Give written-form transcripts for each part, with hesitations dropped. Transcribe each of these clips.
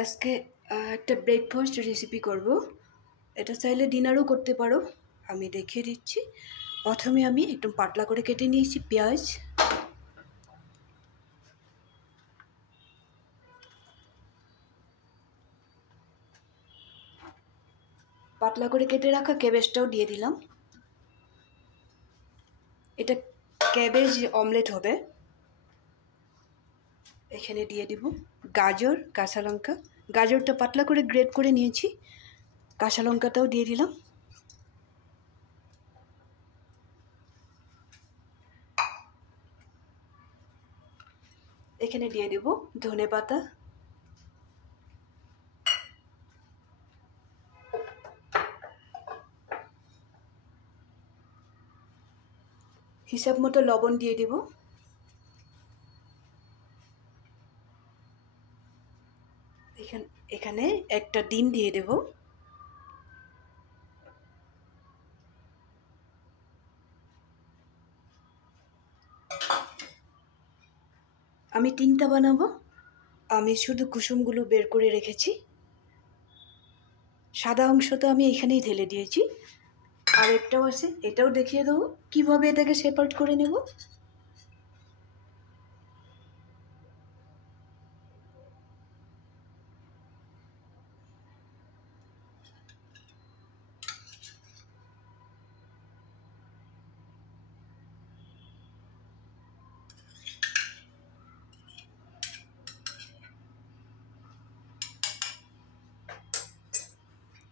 আজকে একটা breakfast recipe করব। এটা চাইলে ডিনারও করতে পারো। আমি দেখিয়ে দিচ্ছি। প্রথমে আমি একটু পাতলা করে কেটে নিয়েছি পেঁয়াজ। পাতলা করে কেটে রাখা ক্যাবেজটাও দিয়ে দিলাম। এটা ক্যাবেজ অমলেট হবে। এখানে দিয়ে দিব গাজর, কাঁচা লঙ্কা। গাজরটা পাতলা করে গ্রেট করে নিয়েছি। কাঁচা লঙ্কাটাও দিয়ে দিলাম। এখানে দিয়ে দেব ধনেপাতা, হিসাব মতো লবণ দিয়ে দেব। এখানে একটা ডিম দিয়ে দেব। আমি 3টা বানাবো। আমি শুধু কুসুমগুলো বের করে রেখেছি। সাদা অংশটা আমি এখানেই ঢেলে দিয়েছি। আর একটাও আছে, এটাও দেখিয়ে দেবো কীভাবে এটাকে সেপারেট করে নেব।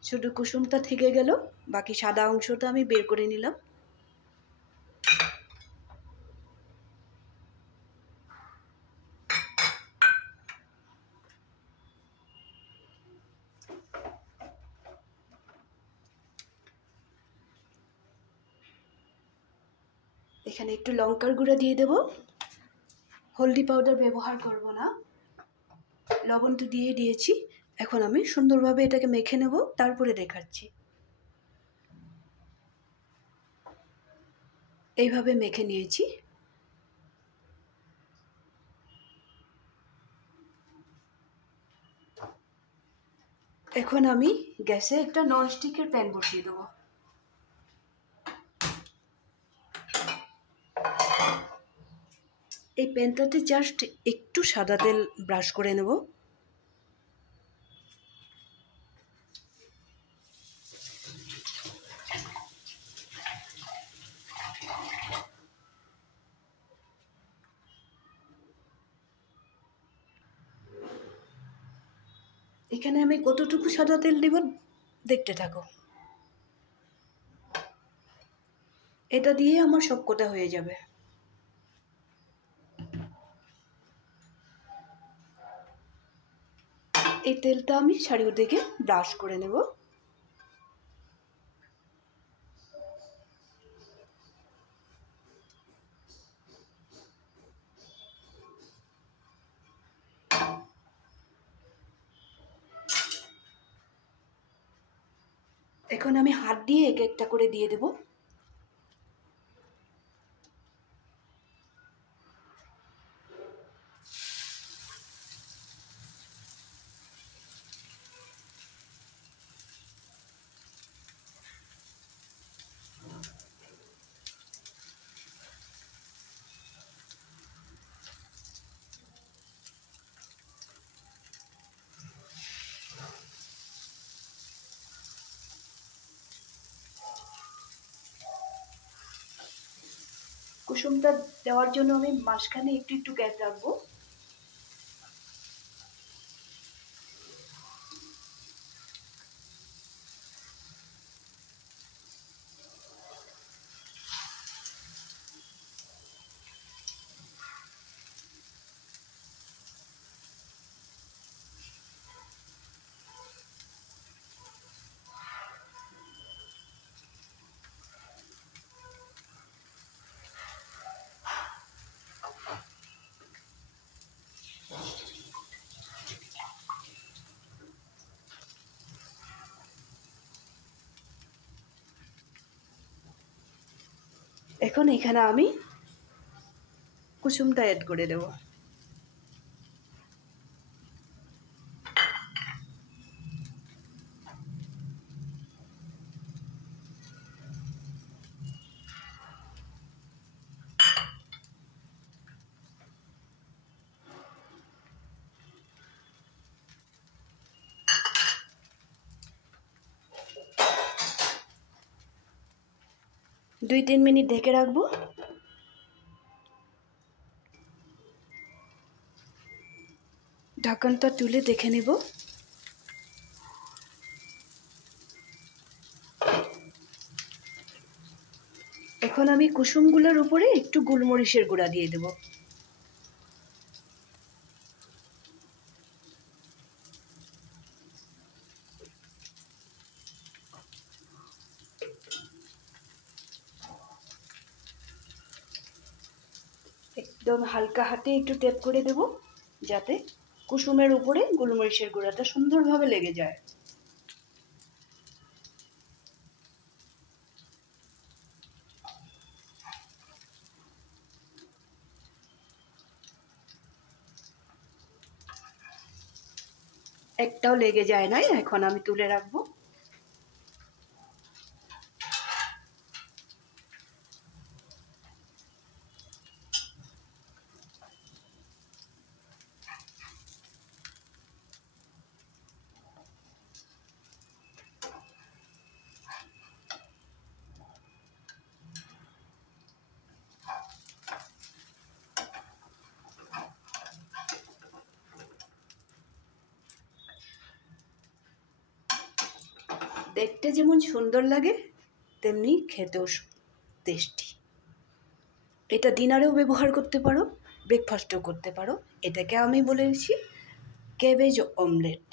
শুধু কুসুমটা থেকে গেল, বাকি সাদা অংশটা আমি বের করে নিলাম। এখানে একটু লঙ্কার গুঁড়া দিয়ে দেব। হলদি পাউডার ব্যবহার করব না। লবণ তো দিয়ে দিয়েছি। এখন আমি সুন্দরভাবে এটাকে মেখে নেব, তারপরে দেখাচ্ছি। এইভাবে মেখে নিয়েছি। এখন আমি গ্যাসে একটা ননস্টিকের প্যান বসিয়ে দেবো। এই প্যানটাতে জাস্ট একটু সাদা তেল ব্রাশ করে নেব। এখানে আমি কতটুকু সাদা তেল দেব দেখতে থাকো। এটা দিয়ে আমার সব কটা হয়ে যাবে। এই তেলটা আমি চারিদিকে ব্রাশ করে নেব। এখন আমি হাত দিয়ে এক একটা করে দিয়ে দেব। কুসুমটা দেওয়ার জন্য আমি মাঝখানে একটু একটু গ্যাপ রাখবো। এখন এখানে আমি কুসুমটা অ্যাড করে দেব। 2-3 মিনিট ঢেকে রাখবো। ঢাকনটা তুলে দেখে নেব। এখন আমি কুসুমগুলোর উপরে একটু গোলমরিচের গুঁড়া দিয়ে দেব। একদম হালকা হাতে একটু ট্যাপ করে দেব, যাতে কুসুমের উপরে গোলমরিচের গুঁড়াটা সুন্দরভাবে লেগে যায়। একটাও লেগে যায় না। এখন আমি তুলে রাখবো। দেখতে যেমন সুন্দর লাগে তেমনি খেতেও টেস্টি। এটা ডিনারেও ব্যবহার করতে পারো, ব্রেকফাস্টেও করতে পারো। এটাকে আমি বলেছি ক্যাবেজ অমলেট।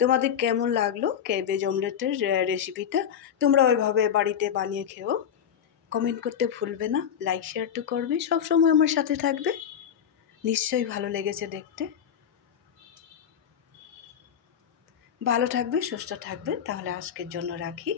তোমাদের কেমন লাগলো ক্যাবেজ অমলেটের রেসিপিটা? তোমরা ওইভাবে বাড়িতে বানিয়ে খেও। কমেন্ট করতে ভুলবে না, লাইক শেয়ার তো করবে, সবসময় আমার সাথে থাকবে। নিশ্চয়ই ভালো লেগেছে দেখতে। ভালো থাকবে, সুস্থ থাকবে। তাহলে আজকের জন্য রাখি।